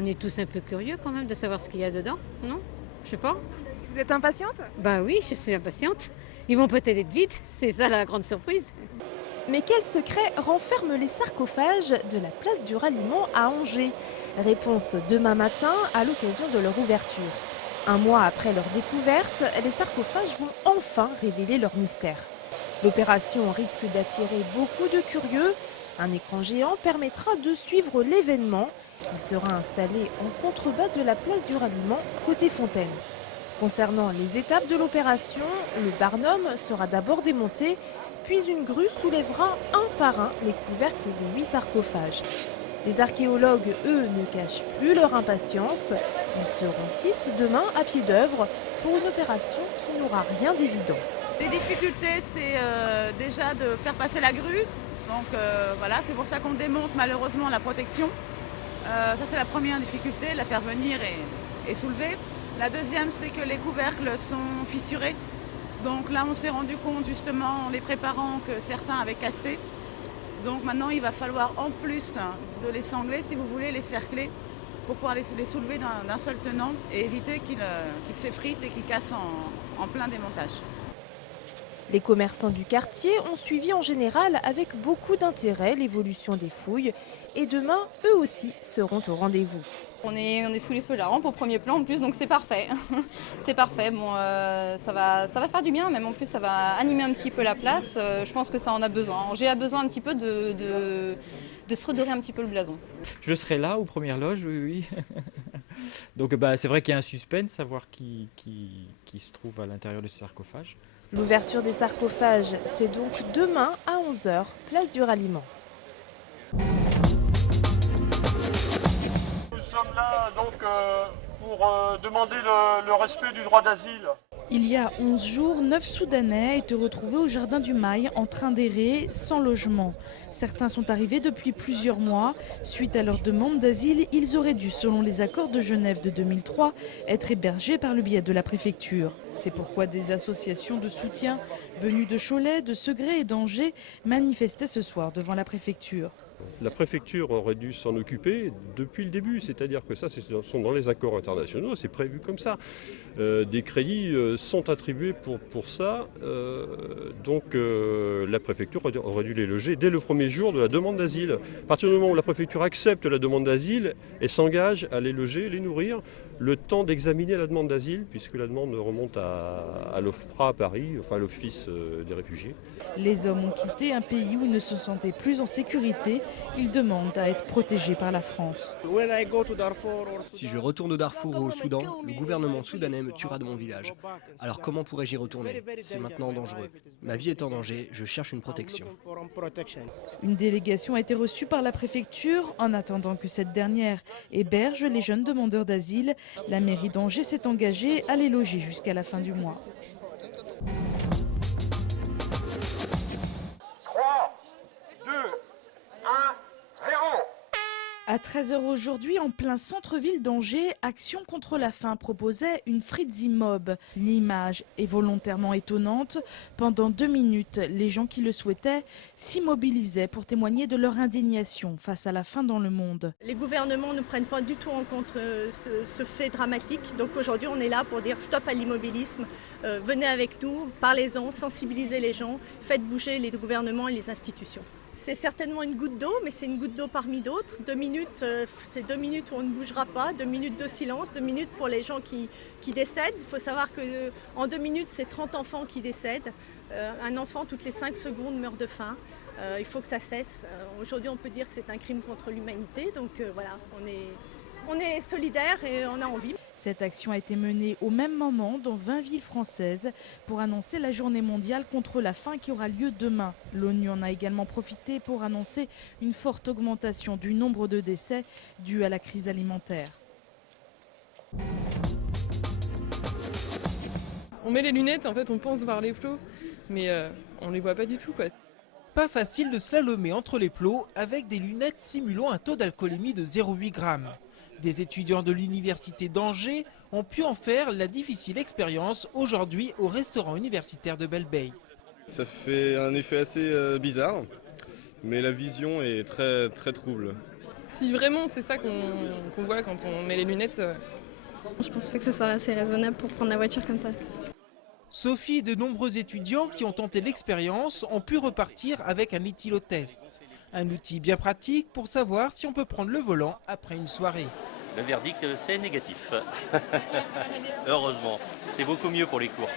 On est tous un peu curieux quand même de savoir ce qu'il y a dedans, non? Je sais pas. Vous êtes impatiente? Bah oui, je suis impatiente. Ils vont peut-être être vite, c'est ça la grande surprise. Mais quel secret renferment les sarcophages de la place du Ralliement à Angers? Réponse demain matin à l'occasion de leur ouverture. Un mois après leur découverte, les sarcophages vont enfin révéler leur mystère. L'opération risque d'attirer beaucoup de curieux. Un écran géant permettra de suivre l'événement. Il sera installé en contrebas de la place du Ralliement, côté Fontaine. Concernant les étapes de l'opération, le barnum sera d'abord démonté, puis une grue soulèvera un par un les couvercles des 8 sarcophages. Les archéologues, eux, ne cachent plus leur impatience. Ils seront 6 demain à pied d'œuvre pour une opération qui n'aura rien d'évident. Les difficultés, c'est déjà de faire passer la grue. Donc voilà, c'est pour ça qu'on démonte malheureusement la protection. Ça c'est la première difficulté, la faire venir et soulever. La deuxième, c'est que les couvercles sont fissurés. Donc là, on s'est rendu compte justement en les préparant que certains avaient cassé. Donc maintenant, il va falloir en plus de les sangler, si vous voulez, les cercler pour pouvoir les soulever d'un seul tenant et éviter qu'ils s'effritent et qu'ils cassent en plein démontage. Les commerçants du quartier ont suivi en général avec beaucoup d'intérêt l'évolution des fouilles et demain, eux aussi seront au rendez-vous. On est sous les feux de la rampe au premier plan en plus, donc c'est parfait. C'est parfait, bon, ça va faire du bien, même en plus ça va animer un petit peu la place. Je pense que ça en a besoin. Angers a besoin un petit peu de se redorer un petit peu le blason. Je serai là aux premières loges, oui, oui. Donc c'est vrai qu'il y a un suspense, savoir qui se trouve à l'intérieur de ces sarcophages. L'ouverture des sarcophages, c'est donc demain à 11 h, place du Ralliement. Nous sommes là donc pour demander le respect du droit d'asile. Il y a 11 jours, 9 Soudanais étaient retrouvés au jardin du Mail en train d'errer, sans logement. Certains sont arrivés depuis plusieurs mois. Suite à leur demande d'asile, ils auraient dû, selon les accords de Genève de 2003, être hébergés par le biais de la préfecture. C'est pourquoi des associations de soutien venues de Cholet, de Segré et d'Angers manifestaient ce soir devant la préfecture. La préfecture aurait dû s'en occuper depuis le début, c'est-à-dire que ça, sont dans les accords internationaux, c'est prévu comme ça. Des crédits sont attribués pour ça, donc la préfecture aurait dû les loger dès le premier jour de la demande d'asile. À partir du moment où la préfecture accepte la demande d'asile et s'engage à les loger, les nourrir, le temps d'examiner la demande d'asile, puisque la demande remonte à l'OFPRA à Paris, enfin à l'Office des réfugiés. Les hommes ont quitté un pays où ils ne se sentaient plus en sécurité. Ils demandent à être protégés par la France. Si je retourne au Darfour ou au Soudan, le gouvernement soudanais me tuera de mon village. Alors comment pourrais-je y retourner? C'est maintenant dangereux. Ma vie est en danger, je cherche une protection. Une délégation a été reçue par la préfecture. En attendant que cette dernière héberge les jeunes demandeurs d'asile, la mairie d'Angers s'est engagée à les loger jusqu'à la fin du mois. 3, 2, 1, 0. À 13 h aujourd'hui, en plein centre-ville d'Angers, Action contre la faim proposait une Fritzi Mob. L'image est volontairement étonnante. Pendant 2 minutes, les gens qui le souhaitaient s'immobilisaient pour témoigner de leur indignation face à la faim dans le monde. Les gouvernements ne prennent pas du tout en compte ce fait dramatique. Donc aujourd'hui, on est là pour dire stop à l'immobilisme. Venez avec nous, parlez-en, sensibilisez les gens, faites bouger les gouvernements et les institutions. C'est certainement une goutte d'eau, mais c'est une goutte d'eau parmi d'autres. 2 minutes, c'est 2 minutes où on ne bougera pas, 2 minutes de silence, 2 minutes pour les gens qui décèdent. Il faut savoir qu'en 2 minutes, c'est 30 enfants qui décèdent. Un enfant, toutes les 5 secondes, meurt de faim. Il faut que ça cesse. Aujourd'hui, on peut dire que c'est un crime contre l'humanité. Donc voilà, on est solidaires et on a envie. Cette action a été menée au même moment dans 20 villes françaises pour annoncer la journée mondiale contre la faim qui aura lieu demain. L'ONU en a également profité pour annoncer une forte augmentation du nombre de décès dus à la crise alimentaire. On met les lunettes, en fait on pense voir les plots, mais on les voit pas du tout, quoi. Pas facile de slalomer entre les plots avec des lunettes simulant un taux d'alcoolémie de 0,8 g. Des étudiants de l'université d'Angers ont pu en faire la difficile expérience aujourd'hui au restaurant universitaire de Belle-Beille. Ça fait un effet assez bizarre, mais la vision est très trouble. Si vraiment c'est ça qu'on voit quand on met les lunettes. Je pense pas que ce soit assez raisonnable pour prendre la voiture comme ça. Sophie et de nombreux étudiants qui ont tenté l'expérience ont pu repartir avec un éthylotest. Un outil bien pratique pour savoir si on peut prendre le volant après une soirée. Le verdict, c'est négatif. Heureusement, c'est beaucoup mieux pour les cours.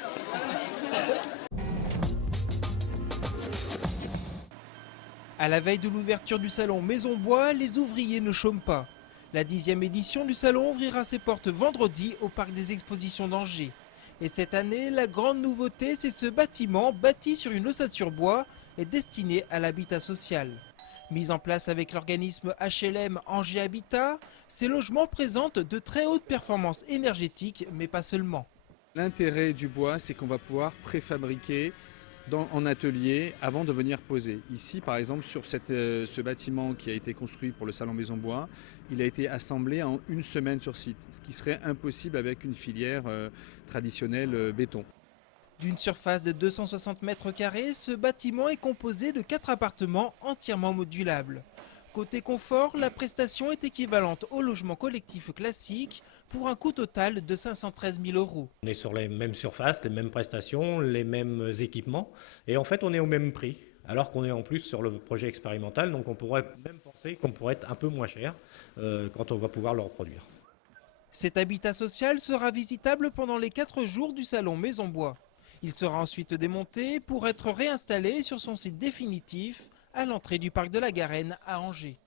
À la veille de l'ouverture du salon Maison Bois, les ouvriers ne chôment pas. La 10e édition du salon ouvrira ses portes vendredi au parc des expositions d'Angers. Et cette année, la grande nouveauté, c'est ce bâtiment bâti sur une ossature bois et destiné à l'habitat social. Mis en place avec l'organisme HLM Angers Habitat, ces logements présentent de très hautes performances énergétiques, mais pas seulement. L'intérêt du bois, c'est qu'on va pouvoir préfabriquer en atelier avant de venir poser. Ici, par exemple, sur ce bâtiment qui a été construit pour le salon Maison Bois, il a été assemblé en une semaine sur site, ce qui serait impossible avec une filière traditionnelle béton. D'une surface de 260 mètres carrés, ce bâtiment est composé de 4 appartements entièrement modulables. Côté confort, la prestation est équivalente au logement collectif classique pour un coût total de 513 000 €. On est sur les mêmes surfaces, les mêmes prestations, les mêmes équipements et en fait on est au même prix. Alors qu'on est en plus sur le projet expérimental, donc on pourrait même penser qu'on pourrait être un peu moins cher quand on va pouvoir le reproduire. Cet habitat social sera visitable pendant les 4 jours du salon Maison Bois. Il sera ensuite démonté pour être réinstallé sur son site définitif à l'entrée du parc de la Garenne à Angers.